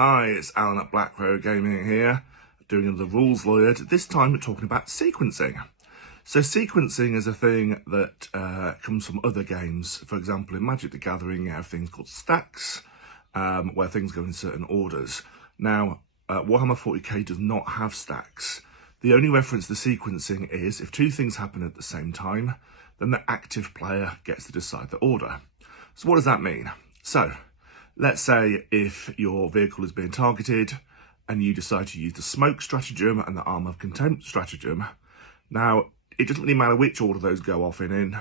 Hi, it's Alan at Black Crow Gaming here, doing another Rules Lawyered. This time we're talking about sequencing. So sequencing is a thing that comes from other games. For example, in Magic the Gathering, you have things called stacks, where things go in certain orders. Now, Warhammer 40k does not have stacks. The only reference to sequencing is if two things happen at the same time, then the active player gets to decide the order. So what does that mean? So, let's say if your vehicle is being targeted and you decide to use the smoke stratagem and the arm of contempt stratagem. Now, it doesn't really matter which order those go off in,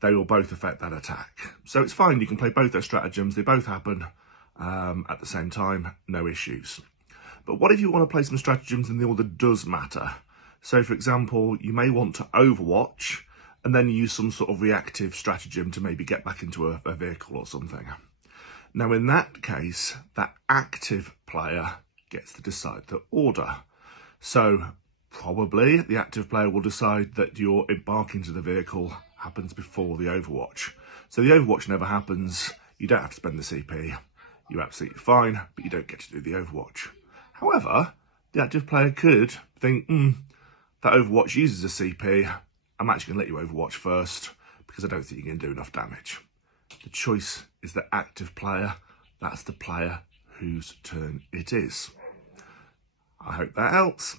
they will both affect that attack. So it's fine, you can play both those stratagems, they both happen at the same time, no issues. But what if you want to play some stratagems and the order does matter? So for example, you may want to overwatch and then use some sort of reactive stratagem to maybe get back into a vehicle or something. Now in that case, that active player gets to decide the order. So probably the active player will decide that your embarking into the vehicle happens before the overwatch. So the overwatch never happens, you don't have to spend the CP, you're absolutely fine, but you don't get to do the overwatch. However, the active player could think, that overwatch uses a CP, I'm actually going to let you overwatch first because I don't think you can do enough damage. The choice is the active player, that's the player whose turn it is. I hope that helps.